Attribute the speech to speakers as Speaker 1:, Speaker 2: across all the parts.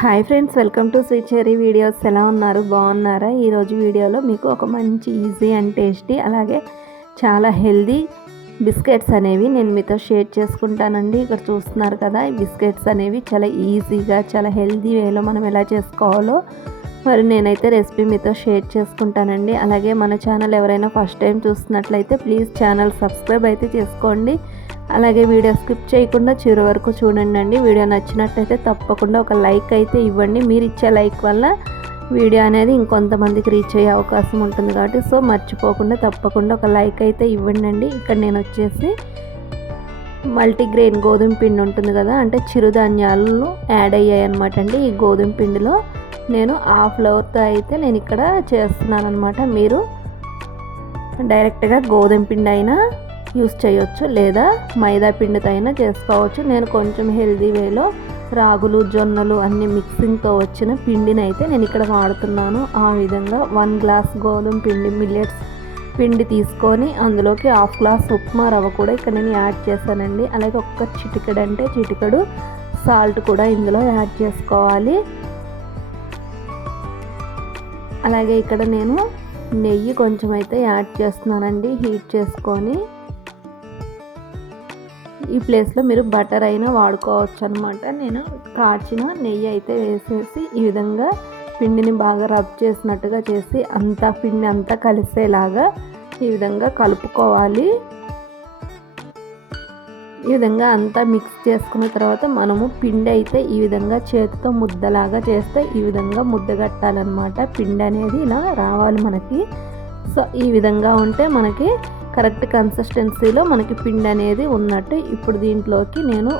Speaker 1: Hi friends welcome to Sweet Cherry videos ఎలా ఉన్నారు? బాగున్నారా? ఈరోజు వీడియోలో మీకు ఒక మంచి ఈజీ అండ్ టేస్టీ అలాగే చాలా హెల్దీ బిస్కెట్స్ అనేవి నేను మీతో షేర్ చేసుకుంటానండి. ఇక్కడ చూస్తున్నారు కదా ఈ బిస్కెట్స్ అనేవి చాలా ఈజీగా చాలా హెల్దీ వేలో మనం ఎలా చేసుకోవాలో మరి నేనైతే రెసిపీ మీతో షేర్ చేసుకుంటానండి. అలాగే మన ఛానల్ ఎవరైనా ఫస్ట్ టైం చూస్తున్నట్లయితే ప్లీజ్ ఛానల్ సబ్స్క్రైబ్ అయితే చేసుకోండి. అలాగే వీడియో స్కిప్ చేయకుండా చివరి వరకు చూడండి. అండి వీడియో నచ్చినట్టయితే తప్పకుండా ఒక లైక్ అయితే ఇవ్వండి. మీరు ఇచ్చే లైక్ వల్ల వీడియో అనేది ఇంకొంతమందికి రీచ్ అయ్యే అవకాశం ఉంటుంది కాబట్టి సో మర్చిపోకుండా తప్పకుండా ఒక లైక్ అయితే ఇవ్వండి అండి ఇక్కడ నేను వచ్చేసి మల్టీగ్రెయిన్ గోధుమ పిండి ఉంటుంది కదా అంటే చిరుధాన్యాలు యాడ్ అయ్యాయి అనమాట అండి. ఈ గోధుమ పిండిలో నేను ఆ ఫ్లవర్తో అయితే నేను ఇక్కడ చేస్తున్నాను అనమాట మీరు డైరెక్ట్గా గోధుమ పిండి అయినా యూస్ చేయొచ్చు లేదా మైదా పిండితో అయినా చేసుకోవచ్చు. నేను కొంచెం హెల్దీ వేలో రాగులు జొన్నలు అన్ని మిక్సింగ్తో వచ్చిన పిండిని అయితే నేను ఇక్కడ వాడుతున్నాను. ఆ విధంగా వన్ గ్లాస్ గోధుమ పిండి మిల్లెట్స్ పిండి తీసుకొని అందులోకి హాఫ్ గ్లాస్ ఉప్మా రవ్వ కూడా ఇక్కడ నేను యాడ్ చేశానండి. అలాగే ఒక్క చిటికెడు అంటే చిటికెడు సాల్ట్ కూడా ఇందులో యాడ్ చేసుకోవాలి. అలాగే ఇక్కడ నేను నెయ్యి కొంచెం అయితే యాడ్ చేస్తున్నానండి హీట్ చేసుకొని. ఈ ప్లేస్లో మీరు బటర్ అయినా వాడుకోవచ్చు అనమాట నేను కాచిన నెయ్యి అయితే వేసేసి ఈ విధంగా పిండిని బాగా రబ్ చేసినట్టుగా చేసి అంతా పిండి అంతా కలిసేలాగా ఈ విధంగా కలుపుకోవాలి. ఈ విధంగా అంతా మిక్స్ చేసుకున్న తర్వాత మనము పిండి అయితే ఈ విధంగా చేతితో ముద్దలాగా చేస్తే ఈ విధంగా ముద్ద కట్టాలన్నమాట. పిండి అనేది ఇలా రావాలి మనకి. సో ఈ విధంగా ఉంటే మనకి కరెక్ట్ కన్సిస్టెన్సీలో మనకి పిండి అనేది ఉన్నట్టు ఇప్పుడు దీంట్లోకి నేను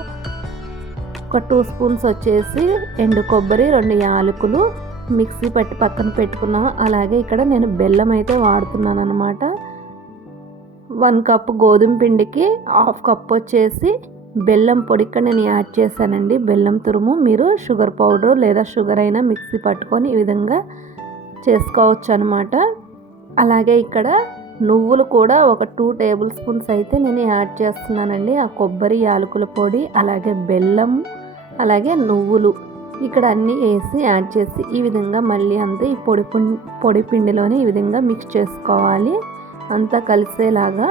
Speaker 1: ఒక టూ స్పూన్స్ వచ్చేసి ఎండు కొబ్బరి రెండు యాలకులు మిక్సీ పట్టి పక్కన పెట్టుకున్నాను. అలాగే ఇక్కడ నేను బెల్లం అయితే వాడుతున్నాను అనమాట వన్ కప్ గోధుమ పిండికి హాఫ్ కప్ వచ్చేసి బెల్లం పొడి ఇక్కడ నేను యాడ్ చేశానండి. బెల్లం తురుము మీరు షుగర్ పౌడర్ లేదా షుగర్ అయినా మిక్సీ పట్టుకొని ఈ విధంగా చేసుకోవచ్చు అనమాట అలాగే ఇక్కడ నువ్వులు కూడా ఒక టూ టేబుల్ స్పూన్స్ అయితే నేను యాడ్ చేస్తున్నానండి. ఆ కొబ్బరి యాలకుల పొడి అలాగే బెల్లం అలాగే నువ్వులు ఇక్కడ అన్నీ వేసి యాడ్ చేసి ఈ విధంగా మళ్ళీ అంతా ఈ పొడి పొడి పిండిలోనే ఈ విధంగా మిక్స్ చేసుకోవాలి. అంతా కలిసేలాగా.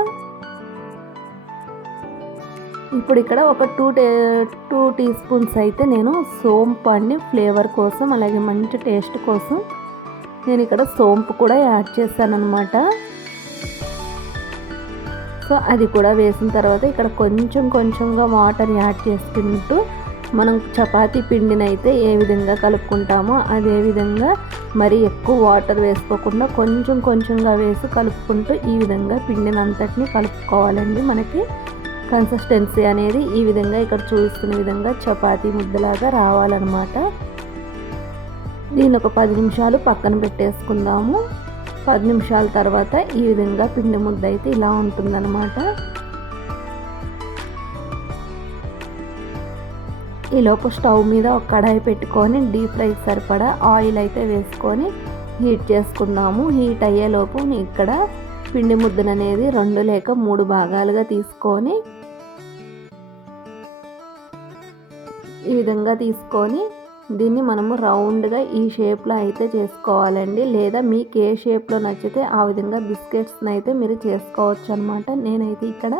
Speaker 1: ఇప్పుడు ఇక్కడ ఒక టూ టే టూ టీ స్పూన్స్ అయితే నేను సోంపు అండి. ఫ్లేవర్ కోసం అలాగే మంచి టేస్ట్ కోసం నేను ఇక్కడ సోంపు కూడా యాడ్ చేశాను అనమాట సో అది కూడా వేసిన తర్వాత ఇక్కడ కొంచెం కొంచెంగా వాటర్ యాడ్ చేసుకుంటూ మనం చపాతీ పిండిని అయితే ఏ విధంగా కలుపుకుంటామో అదే విధంగా మరి ఎక్కువ వాటర్ వేసుకోకుండా కొంచెం కొంచెంగా వేసి కలుపుకుంటూ ఈ విధంగా పిండిని అంతటిని కలుపుకోవాలండి. మనకి కన్సిస్టెన్సీ అనేది ఈ విధంగా ఇక్కడ చూసుకునే విధంగా చపాతీ ముద్దలాగా రావాలన్నమాట. దీని ఒక పది నిమిషాలు పక్కన పెట్టేసుకుందాము. పది నిమిషాల తర్వాత ఈ విధంగా పిండి ముద్ద అయితే ఇలా ఉంటుందన్నమాట. ఈలోపు స్టవ్ మీద ఒక కడాయి పెట్టుకొని డీప్ ఫ్రై సరిపడా ఆయిల్ అయితే వేసుకొని హీట్ చేసుకుందాము. హీట్ అయ్యేలోపు ఇక్కడ పిండి ముద్దను అనేది రెండు లేక మూడు భాగాలుగా తీసుకొని ఈ విధంగా తీసుకొని దీన్ని మనము రౌండ్గా ఈ షేప్లో అయితే చేసుకోవాలండి. లేదా మీకు ఏ షేప్లో నచ్చితే ఆ విధంగా బిస్కెట్స్ని అయితే మీరు చేసుకోవచ్చు అనమాట నేనైతే ఇక్కడ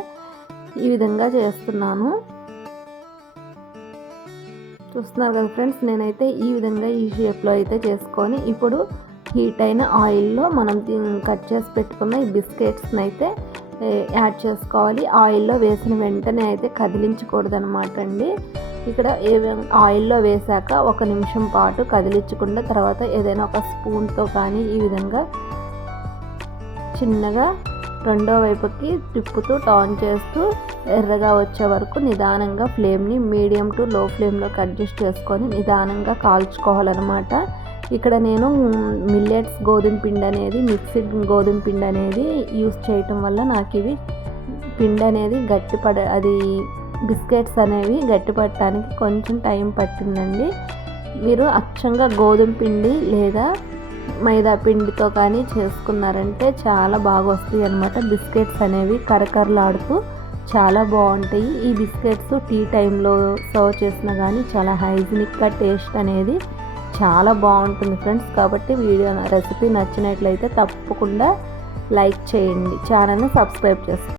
Speaker 1: ఈ విధంగా చేస్తున్నాను. చూస్తున్నారు కదా ఫ్రెండ్స్ నేనైతే ఈ విధంగా ఈ షేప్లో అయితే చేసుకొని ఇప్పుడు హీట్ అయిన ఆయిల్లో మనం కట్ చేసి పెట్టుకున్న ఈ బిస్కెట్స్ని అయితే యాడ్ చేసుకోవాలి. ఆయిల్లో వేసిన వెంటనే అయితే కదిలించకూడదు అనమాట అండి. ఇక్కడ ఆయిల్లో వేసాక ఒక నిమిషం పాటు కదిలించకుండా తర్వాత ఏదైనా ఒక స్పూన్తో కానీ ఈ విధంగా చిన్నగా రెండో వైపుకి తిప్పుతూ టర్న్ చేస్తూ ఎర్రగా వచ్చే వరకు నిదానంగా ఫ్లేమ్ని మీడియం టు లో ఫ్లేమ్లోకి అడ్జస్ట్ చేసుకొని నిదానంగా కాల్చుకోవాలన్నమాట. ఇక్కడ నేను మిల్లెట్స్ గోధుమ పిండి అనేది మిక్సిడ్ గోధుమ పిండి అనేది యూస్ చేయటం వల్ల నాకు ఇవి పిండి అనేది గట్టిపడ అది బిస్కెట్స్ అనేవి గట్టిపట్టడానికి కొంచెం టైం పట్టిందండి. మీరు అచ్చంగా గోధుమ పిండి లేదా మైదా పిండితో కానీ చేసుకున్నారంటే చాలా బాగా వస్తాయి అనమాట బిస్కెట్స్ అనేవి కరకరలాడుతూ చాలా బాగుంటాయి. ఈ బిస్కెట్స్ టీ టైంలో సర్వ్ చేసినా కానీ చాలా హైజీనిక్గా టేస్ట్ అనేది చాలా బాగుంటుంది ఫ్రెండ్స్. కాబట్టి వీడియో రెసిపీ నచ్చినట్లయితే తప్పకుండా లైక్ చేయండి. ఛానల్ని సబ్స్క్రైబ్ చేసుకోండి